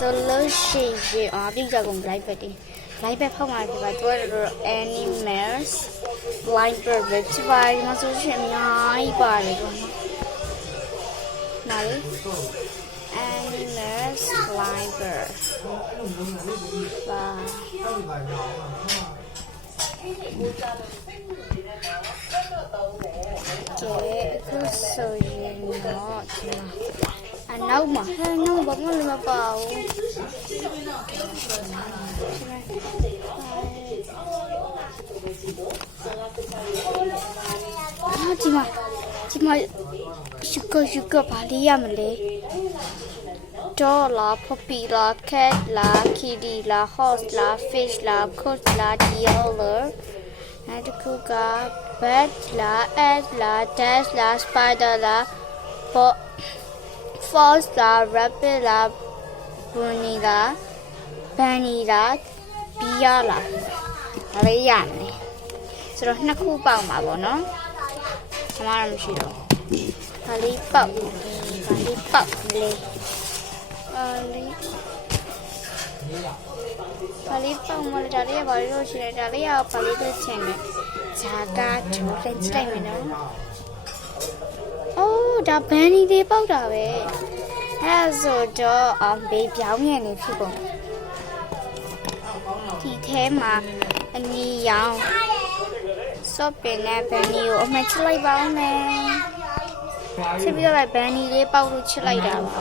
solution ပြီးကြကုန် live ပဲတင် live ပဲဖောက်မှာဖြစ်ပါတော့ animals blind bird ပဲဖြစ်ပါဒီမှာ solution အများကြီးပါတယ်ကွာနော်လေ animals blind bird ပါကဲအခုဆိုရင်တော့အနောက်မှာဘာမှလည်းမပါဘူးဒီမှာရှုကဘာလေးရမလဲdollar puppy la cat la kitty la horse la fish la goat la deer and the cougar bat la ant la dash la spider la fox la rabbit la bunny la bunny la bear la ဒါလေးရတယ်ဆိုတော့နှစ်ခုပေါက်မှာပေါ့နော်အမှားတော့မရှိတော့ဒါလေးပေါက်လေးဒါလေးပေါက်လေးမလို့ဒါလေးကဘာလို့ရှိလဲဒါလေးကဘာလေးပဲချင်တယ်ဇာကချိုးလိုက်ကြည့်လိုက်မယ်နော်အိုးဒါဘန်နီလေးပေါက်တာပဲအဲ့ဆိုတော့ဘေးပြောင်းရနေဖြစ်ကုန်ဒီထဲမှာအနီရောင်စော့ပင်နဲ့ဘန်နီကိုအမှတ်ချလိုက်ပါဦးမယ်ချစ်ပြီးတော့ဘန်နီလေးပေါက်လို့ချစ်လိုက်တာပါ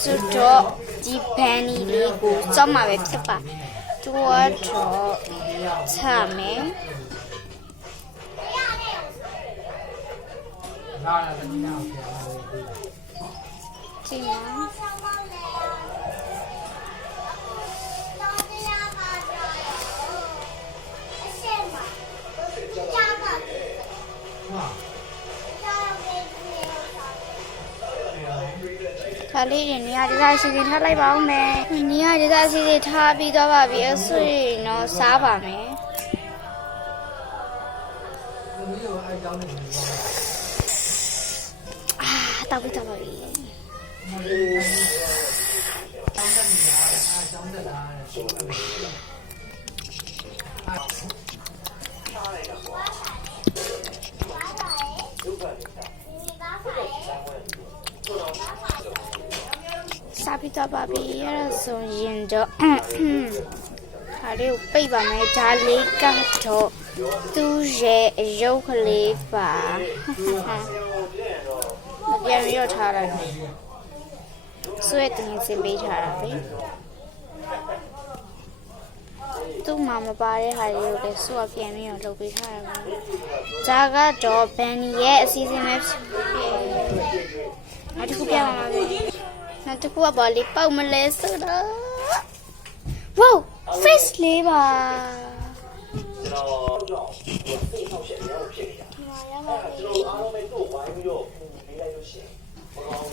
ဆိုတော့ဒီဘန်နီလေးကိုစော့မှာပဲဖြစ်ပါတော့ချမယ်ကြည့်နော်ဒါလေးတွေနေရာဒေသစီစဉ်ထားလိုက်ပါဦးမယ်နေရာဒေသစီစဉ်ထားပြီးတော့ပါပြီအဆွေတော့စားပါမယ်တောက်ပြီးတော့ပါပြီစားပြီးတော့ပါပြီအဲ့ဒါဆိုရင်တော့ဒါလေးကိုပိတ်ပါမယ်ဒါလေးကတော့သူ့ရဲ့အယုတ်ကလေးပါပြန်ပြီးတော့ထားလိုက်ဆွဲတင်စင်ပေးထားတာပဲသူ့မှာမပါတဲ့ဟာလေးကိုလည်းဆွဲပြန်ပြီးတော့လုပ်ပေးထားတာပဲဒါကတော့ဘန်နီရဲ့အစီအစဉ်ပဲဖြစ်နောက်တစ်ခုပြပါမယ်နောက်တစ်ခုကဘာလေးပေါက်မလဲဆိုတော့ wow face လေးပါ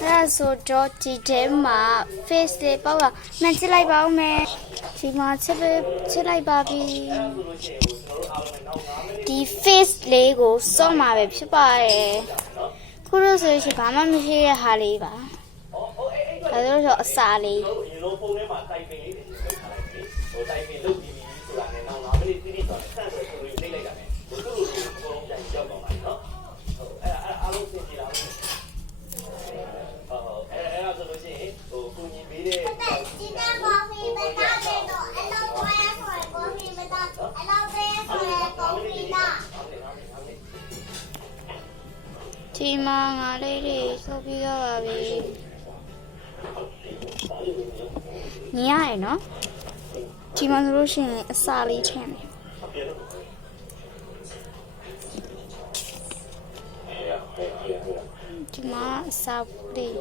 အဲ့ဆိုတော့ဒီထဲမှာ face လေးပေါက်လာမှန်ချစ်လိုက်ပါဦးမယ်ဒီမှာချစ်လိုက်ပါပြီဒီ face လေးကိုစော့မှာပဲဖြစ်ပါတယ်ခုလို့ဆိုရင်ဘာမှမရှိတဲ့ဟာလေးပါဒါဆိုအစာလေးဒီမှာငါလေးတွေဆိုပြီးတော့ပါပြီညရယ်နော်ဒီမှာဆိုလို့ရှိရင်အစာလေးထည့်မယ်ဒီမှာအစာလေး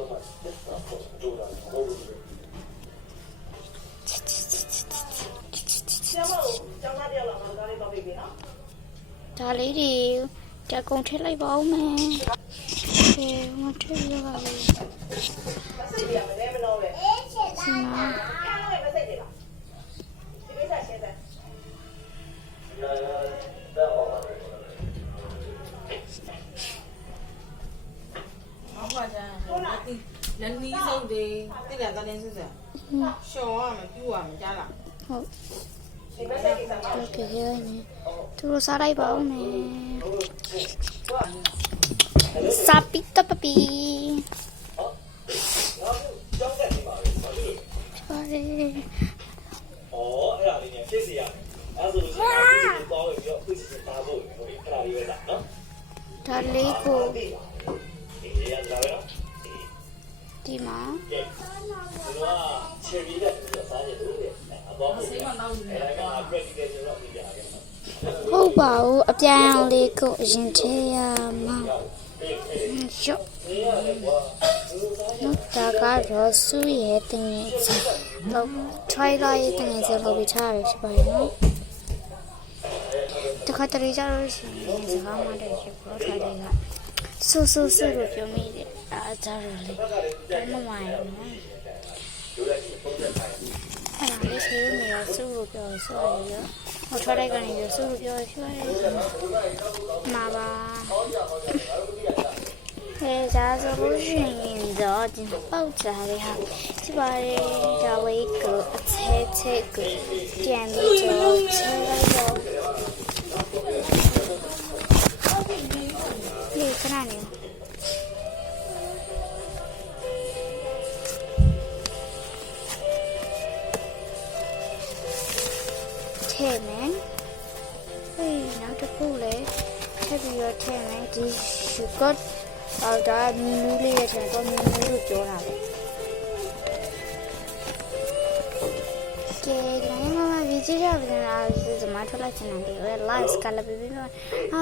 ဒါလေးတွေတကုံထည့်လိုက်ပါဦးမယ်ကဲမထည့်ရပါဘူးဒီမှာ လက်နီးဆုံးတွေတိကျတန်းစစ်စရှော်ရမယ်ပြူရမယ်ကြားလား ဟုတ်ကဲ့ရနေသူတို့စားလိုက်ပါဦးမယ်စာပီတပပီပါလေ 哦，哎呀，你年谢谢呀，俺是不是俺包一个，不是大包一个，看哪里有大呢？ ဒါလေးကို 哎呀，知道没有？ ဒီမှာ ဒီကချယ်ရီတဲ့စားရတူတယ်အပေါ်ကိုအဲ့ဒါက practical ဆိုတော့ပြကြတယ် ဟုတ်ပါဘူးအပြန်အောင်လေးကိုအရင်ထည့်ရမှာရော့ဒါကတော့စုရဲ့တင်ငယ်ချင်းတော့ try ကရဲ့တင်ငယ်ချင်းလုပ်ပြီးထားရရှိပါရဲ့နော်တခါတလေကြလို့ရှိရင်စကားမှတည်းရှိပေါ်ထားတယ်ကဆူလို့ပြောမိတယ်အားကြတော့လေတမမိုင်းနော်အဲ့ဒါလေးရှိနေရဆူလို့ပြောဆိုရရောဟိုထွက်တဲ့ကနေရဆူလို့ပြောရှိရတယ်မှာပါဟဲ့ဒါဆိုလို့ရှိရင်တော့ဒီပေါက်ကြလေးဟာဒီပါလေဒါဝေးကိုအချက်ကိုကြံပြီးတော့ချဲလိုက်တော့ဒီခဏနေထဲမယ်ဟေးနောက်တစ်ခုလေထပ်ပြီးတော့ထဲမယ်ဒီ sugar အော်ဒါမီနူးလေးရဲ့ထဲတော့မီနူးလို့ပြောတာပဲကဲဒီမှာဗီဒီယိုပြန်လာဒီမှာထွက်လိုက်ချင်တယ်လေ live ကလည်းပြီးပြီးတော့ဟာ